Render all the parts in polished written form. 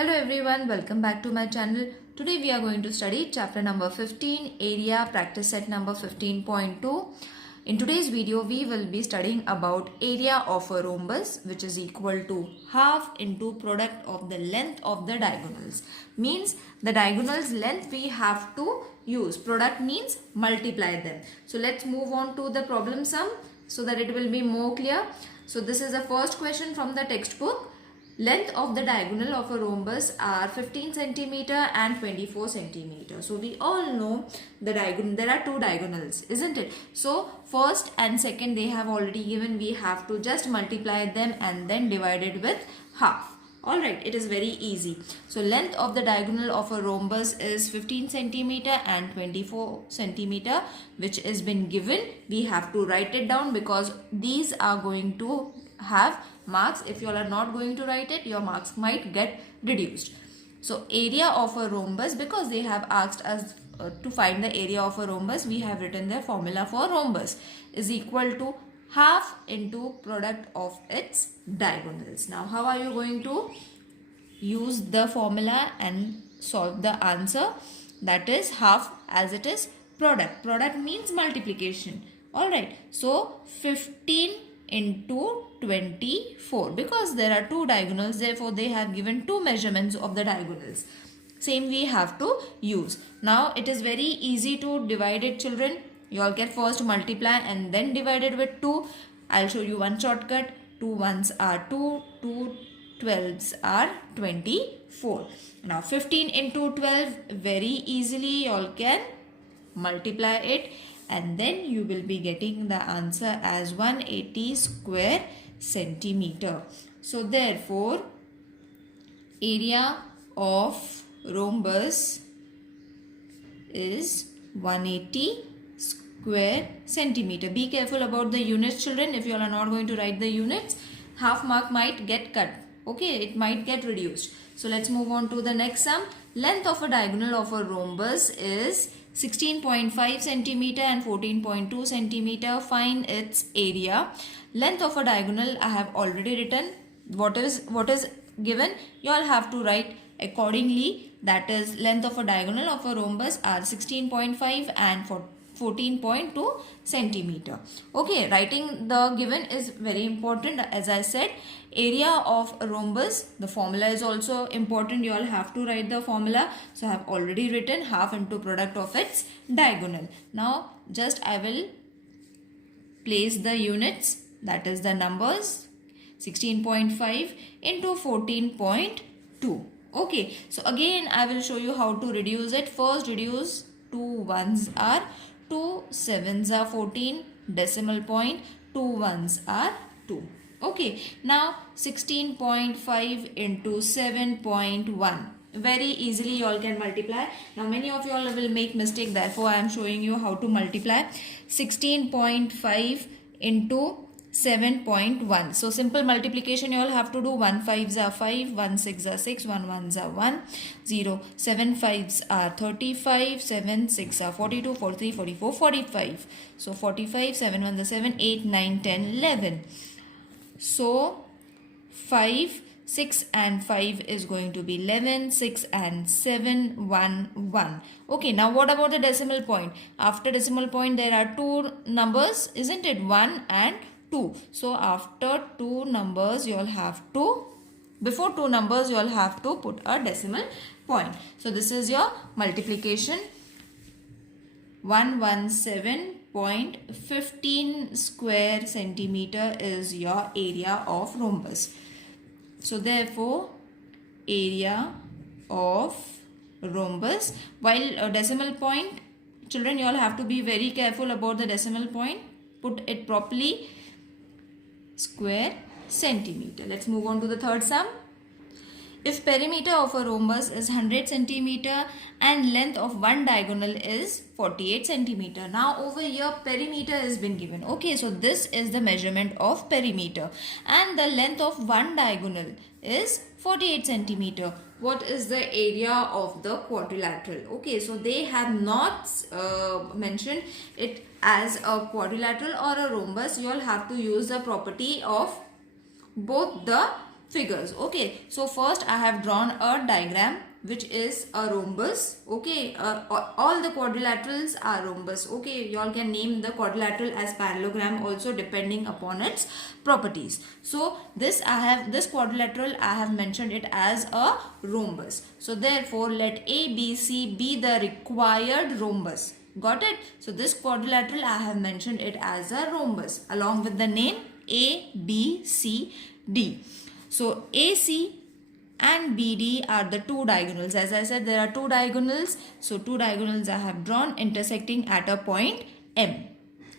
Hello everyone, welcome back to my channel. Today we are going to study chapter number 15, area practice set number 15.2. In today's video we will be studying about area of a rhombus, which is equal to half into product of the length of the diagonals. Means the diagonals length we have to use. Product means multiply them. So let's move on to the problem sum so that it will be more clear. So this is the first question from the textbook. Length of the diagonal of a rhombus are 15 centimeter and 24 centimeter. So we all know the diagonal. There are two diagonals, isn't it? So first and second they have already given. We have to just multiply them and then divide it with half. Alright, it is very easy. So length of the diagonal of a rhombus is 15 centimeter and 24 centimeter, which has been given. We have to write it down because these are going to have marks. If you all are not going to write it, your marks might get reduced. So area of a rhombus, because they have asked us to find the area of a rhombus, we have written the formula for rhombus is equal to half into product of its diagonals. Now how are you going to use the formula and solve the answer? That is half, as it is product. Product means multiplication. Alright, so 15 into 24, because there are two diagonals, therefore they have given two measurements of the diagonals. Same we have to use. Now it is very easy to divide it, children. You all can first multiply and then divide it with 2. I'll show you one shortcut. 2 ones are 2, 2 12s are 24. Now 15 into 12, very easily you all can multiply it, and then you will be getting the answer as 180 square centimeter. So therefore area of rhombus is 180 square centimeter. Be careful about the units, children. If you all are not going to write the units, half mark might get cut. Okay, it might get reduced. So let's move on to the next sum. Length of a diagonal of a rhombus is 16.5 centimeter and 14.2 centimeter. Find its area. Length of a diagonal I have already written. What is given, you all have to write accordingly. That is, length of a diagonal of a rhombus are 16.5 and 14.2 centimeter. Okay, writing the given is very important. As I said, area of a rhombus, the formula is also important. You all have to write the formula. So I have already written half into product of its diagonal. Now just I will place the units, that is the numbers, 16.5 into 14.2. Okay, so again I will show you how to reduce it. First reduce. 2 ones are 2, 7s are 14, decimal point, 2 ones are 2. Okay, now 16.5 into 7.1. Very easily you all can multiply. Now many of you all will make mistake, therefore I am showing you how to multiply. 16.5 into 7.1. So simple multiplication you all have to do. 1 5s are 5, 1 6 are 6, 1 1s are 1, 0, 7 5s are 35, 7 6 are 42, 43, 44, 45. So 45, 7 1s are 7, 8, 9, 10, 11. So 5, 6 and 5 is going to be 11, 6 and 7, 1, 1. Okay, now what about the decimal point? After decimal point there are two numbers, isn't it? 1 and 2. So after two numbers you all have to, before two numbers you all have to put a decimal point. So this is your multiplication. 117.15 square centimeter is your area of rhombus. So therefore area of rhombus, while decimal point, children, you all have to be very careful about the decimal point. Put it properly, square centimeter. Let's move on to the third sum. If perimeter of a rhombus is 100 centimeter and length of one diagonal is 48 centimeter. Now over here perimeter has been given. Okay, so this is the measurement of perimeter and the length of one diagonal is 48 centimeter. What is the area of the quadrilateral? Okay, so they have not mentioned it as a quadrilateral or a rhombus. You all have to use the property of both the figures. Okay, so first I have drawn a diagram which is a rhombus. Okay, all the quadrilaterals are rhombus. Okay, you all can name the quadrilateral as parallelogram also depending upon its properties. So this quadrilateral I have mentioned it as a rhombus. So therefore let ABC be the required rhombus. Got it? So this quadrilateral I have mentioned it as a rhombus along with the name A, B, C, D. So AC and BD are the two diagonals. As I said, there are two diagonals. So two diagonals I have drawn intersecting at a point M.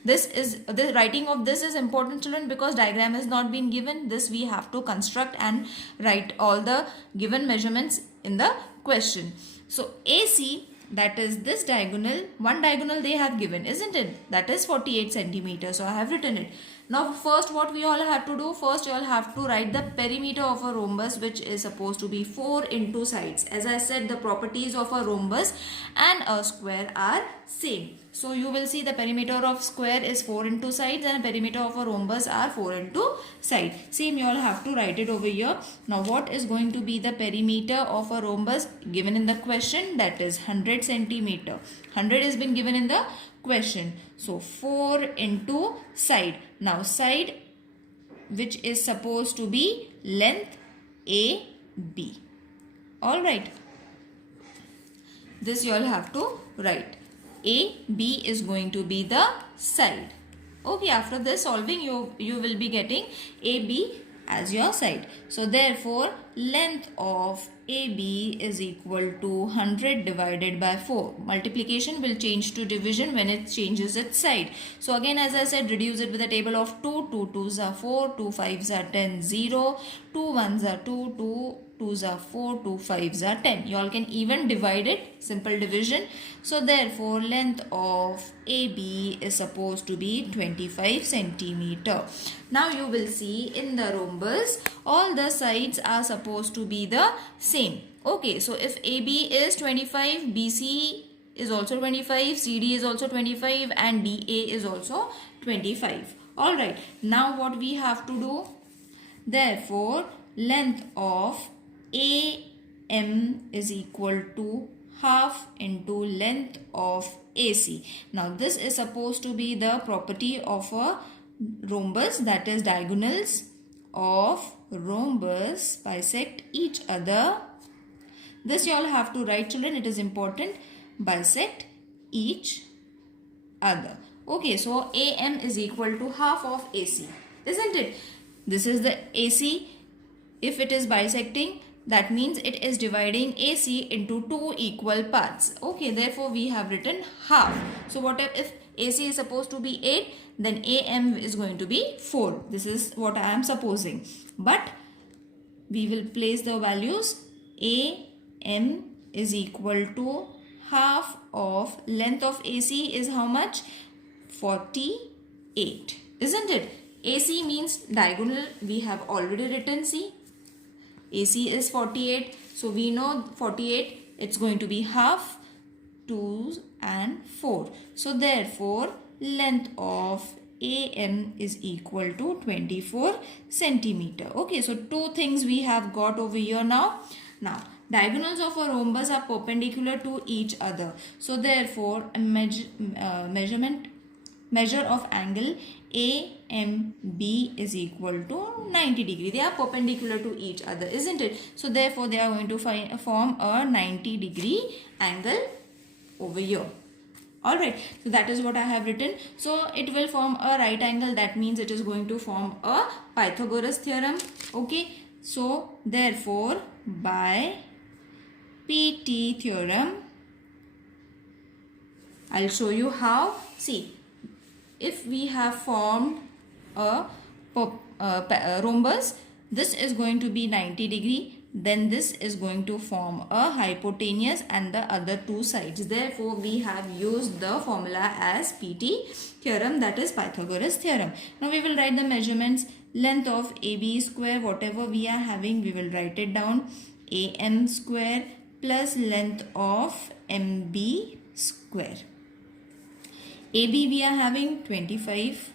The writing of this is important, children, because diagram has not been given. This we have to construct and write all the given measurements in the question. So AC, that is this diagonal, one diagonal they have given, isn't it? That is 48 centimeters. So I have written it. Now first what we all have to do, first you all have to write the perimeter of a rhombus, which is supposed to be 4 into sides. As I said, the properties of a rhombus and a square are same. So you will see the perimeter of square is 4 into sides and perimeter of a rhombus are 4 into side. Same you all have to write it over here. Now what is going to be the perimeter of a rhombus given in the question? That is 100 centimeter. 100 has been given in the question. So 4 into side. Now side which is supposed to be length AB. Alright. This you all have to write. AB is going to be the side. Okay, after this solving you will be getting AB as your side. So therefore length of AB is equal to 100 divided by 4. Multiplication will change to division when it changes its side. So again, as I said, reduce it with a table of 2. 2 2s are 4, 2 5s are 10, 0, 2 1s are 2, 2 2s are 4, 2 5s are 10. You all can even divide it, simple division. So therefore length of AB is supposed to be 25 centimeter. Now you will see in the rhombus all the sides are supposed to be the same. Okay, so if AB is 25, BC is also 25, CD is also 25 and DA is also 25. Alright, now what we have to do? Therefore length of AM is equal to half into length of AC. Now this is supposed to be the property of a rhombus, that is diagonals of rhombus bisect each other. This you all have to write, children, it is important. Bisect each other. Okay, so AM is equal to half of AC, isn't it? This is the AC. If it is bisecting, that means it is dividing AC into two equal parts. Okay, therefore we have written half. So what if AC is supposed to be 8, then AM is going to be 4. This is what I am supposing. But we will place the values. AM is equal to half of length of AC is how much? 48. Isn't it? AC means diagonal. We have already written, see. AC is 48. So we know 48, it's going to be half, 2 and 4. So therefore length of AM is equal to 24 centimeter. Okay, so two things we have got over here now. Now diagonals of a rhombus are perpendicular to each other. So therefore a measure of angle AMB is equal to 90 degree. They are perpendicular to each other, isn't it? So therefore they are going to form a 90 degree angle over here. Alright, so that is what I have written. So it will form a right angle. That means it is going to form a Pythagoras theorem. Okay, so therefore by PT theorem, I'll show you how. See, if we have formed a rhombus, this is going to be 90 degree. Then this is going to form a hypotenuse and the other two sides. Therefore, we have used the formula as PT theorem, that is Pythagoras theorem. Now, we will write the measurements. Length of AB square, whatever we are having, we will write it down. AM square plus length of MB square. AB we are having 25.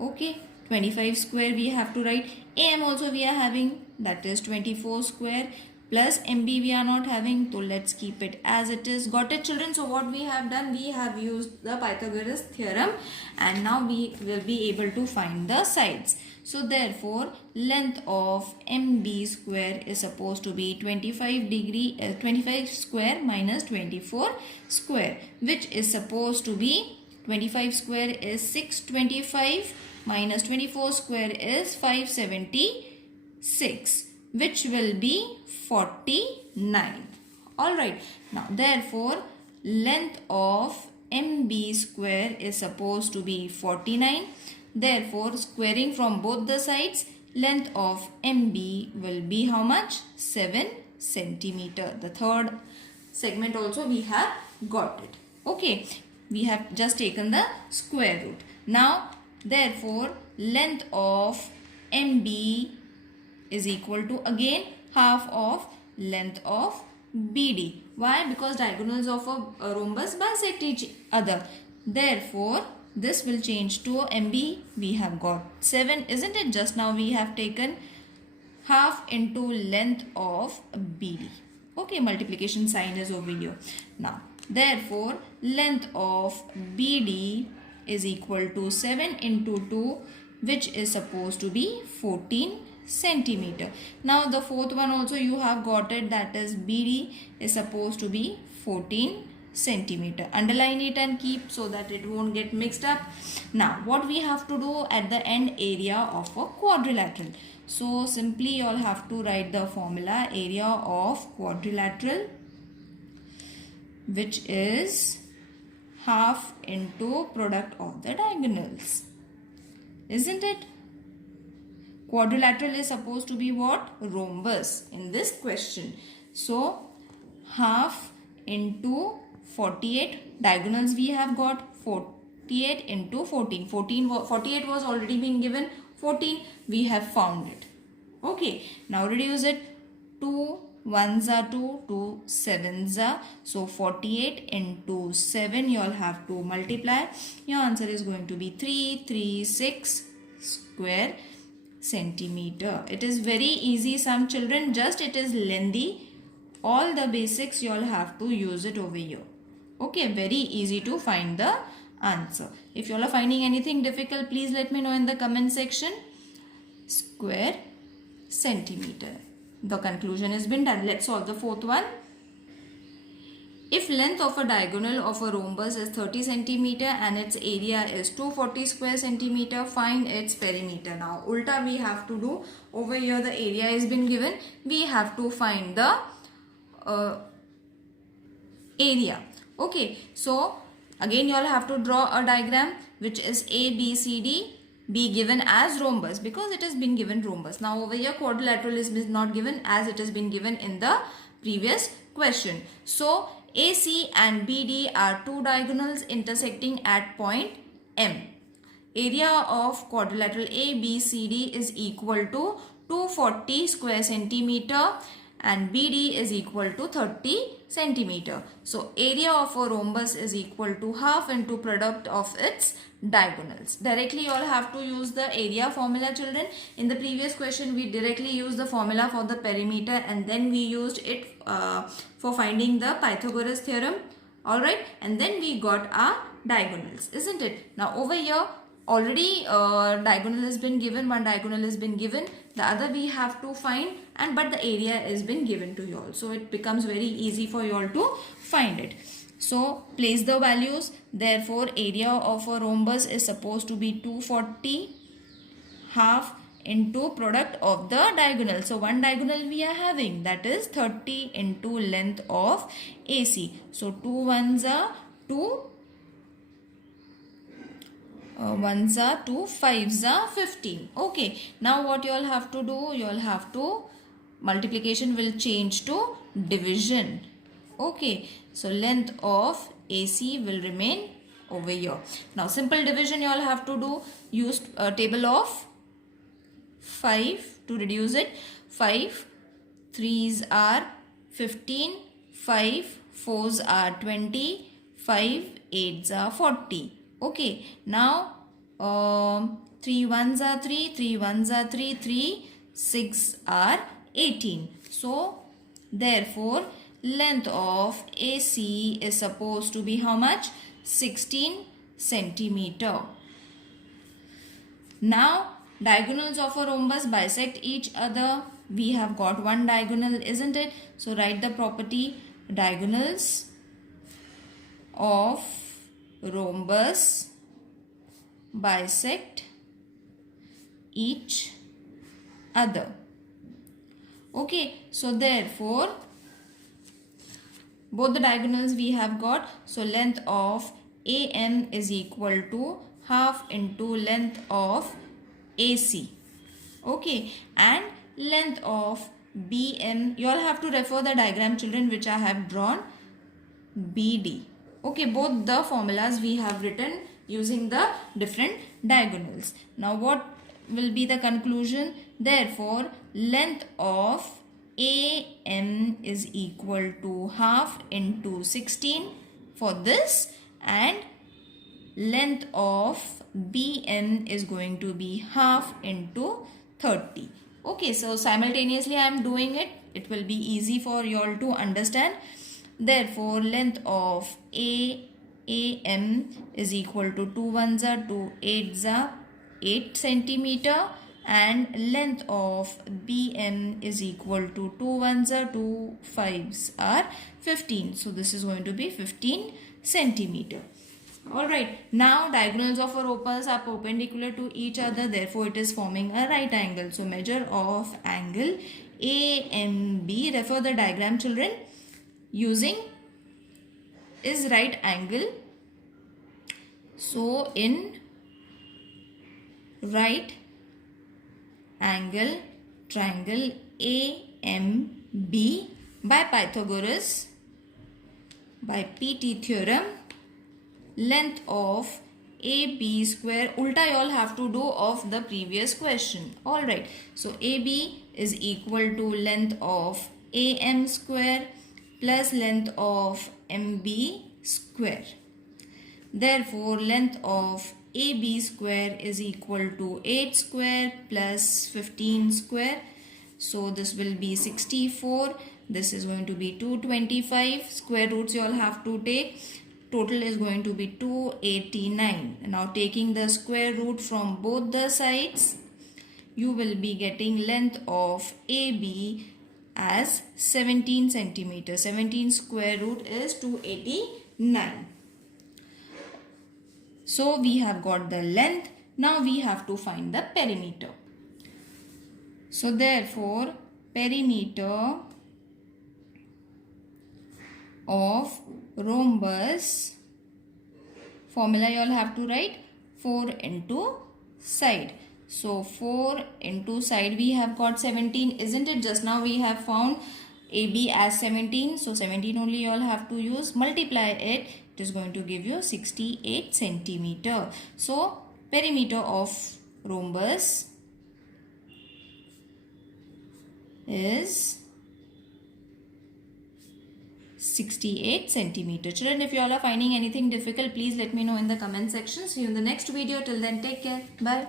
Okay, 25 square we have to write. AM also we are having, that is 24 square, plus MB we are not having, so let's keep it as it is. Got it, children? So what we have done, we have used the Pythagoras theorem, and now we will be able to find the sides. So therefore length of MB square is supposed to be 25 square minus 24 square, which is supposed to be 25 square is 625 minus 24 square is 576, which will be 49. Alright, now therefore length of MB square is supposed to be 49. Therefore squaring from both the sides, length of MB will be how much? 7 centimeter. The third segment also we have got it. Okay, we have just taken the square root. Now therefore length of MB is equal to again half of length of BD. Why? Because diagonals of a rhombus bisect each other. Therefore this will change to MB. We have got 7, isn't it? Just now we have taken half into length of BD. Okay, multiplication sign is over here. Now therefore length of BD is equal to 7 into 2, which is supposed to be 14 centimeter. Now the fourth one also you have got it, that is BD is supposed to be 14 centimeter. Underline it and keep so that it won't get mixed up. Now what we have to do at the end, area of a quadrilateral. So simply you all have to write the formula, area of quadrilateral, which is half into product of the diagonals, isn't it? Quadrilateral is supposed to be what? Rhombus in this question. So half into 48, diagonals we have got 48 into 14. 48 was already been given, 14 we have found it. Okay, now reduce it. 2 1s are 2, 2 7s are, so 48 into 7 you all have to multiply. Your answer is going to be 336 square centimeter. It is very easy, some children, just it is lengthy. All the basics you all have to use it over here. Okay, very easy to find the answer. If you all are finding anything difficult, please let me know in the comment section. Square centimeter. The conclusion has been done. Let's solve the fourth one. If length of a diagonal of a rhombus is 30 centimeter and its area is 240 square centimeter, find its perimeter. Now ulta we have to do. Over here the area has been given. We have to find the area. Okay, so again you all have to draw a diagram which is A, B, C, D. Be given as rhombus because it has been given rhombus. Now over here quadrilateral is not given as it has been given in the previous question. So AC and BD are two diagonals intersecting at point M. Area of quadrilateral ABCD is equal to 240 square centimeter and BD is equal to 30 centimeter. So area of a rhombus is equal to half into product of its diagonals. Directly you all have to use the area formula, children. In the previous question we directly used the formula for the perimeter and then we used it for finding the Pythagoras theorem. Alright, and then we got our diagonals, isn't it? Now over here already diagonal has been given, one diagonal has been given, the other we have to find, and but the area has been given to you all, so it becomes very easy for you all to find it. So place the values. Therefore area of a rhombus is supposed to be 240 half into product of the diagonal. So one diagonal we are having, that is 30 into length of AC. So 2 1s are 2, 1s are 2, 5s are 15. Okay, now what you all have to do, you all have to, multiplication will change to division. Okay, so length of AC will remain over here. Now simple division you all have to do, use a table of 5 to reduce it. 5 3s are 15, 5 4s are 20, 5 8s are 40. Okay, now 3 ones are 3, 3 ones are 3, 3, 6 are 18. So, therefore, length of AC is supposed to be how much? 16 centimeter. Now, diagonals of a rhombus bisect each other. We have got one diagonal, isn't it? So, write the property diagonals of rhombus bisect each other. Okay, so therefore, both the diagonals we have got. So, length of AM is equal to half into length of AC. Okay, and length of BM, you all have to refer the diagram, children, which I have drawn, BD. Okay, both the formulas we have written using the different diagonals. Now, what will be the conclusion? Therefore, length of AM is equal to half into 16 for this, and length of BM is going to be half into 30. Okay, so simultaneously I am doing it. It will be easy for you all to understand. Therefore, length of AM is equal to 2 ones are 2, 8s are 8 centimeter, and length of BM is equal to 2 ones are 2, 5s are 15. So, this is going to be 15 centimeter. Alright, now diagonals of a rhombus are perpendicular to each other, therefore it is forming a right angle. So, measure of angle AMB, refer the diagram, children, using is right angle. So, in right angle triangle AMB by Pythagoras, by PT theorem, length of AB square, ulta you all have to do of the previous question. Alright, so AB is equal to length of AM square plus length of MB square. Therefore, length of AB square is equal to 8 square plus 15 square. So, this will be 64. This is going to be 225. Square roots you all have to take. Total is going to be 289. Now, taking the square root from both the sides, you will be getting length of AB as 17 centimeter. 17 square root is 289. So, we have got the length. Now, we have to find the perimeter. So, therefore, perimeter of rhombus, formula you all have to write 4 into side. So, 4 into side we have got 17, isn't it? Just now we have found AB as 17. So, 17 only you all have to use. Multiply it. It is going to give you 68 centimeter. So, perimeter of rhombus is 68 centimeter. Children, if you all are finding anything difficult, please let me know in the comment section. See you in the next video. Till then, take care. Bye.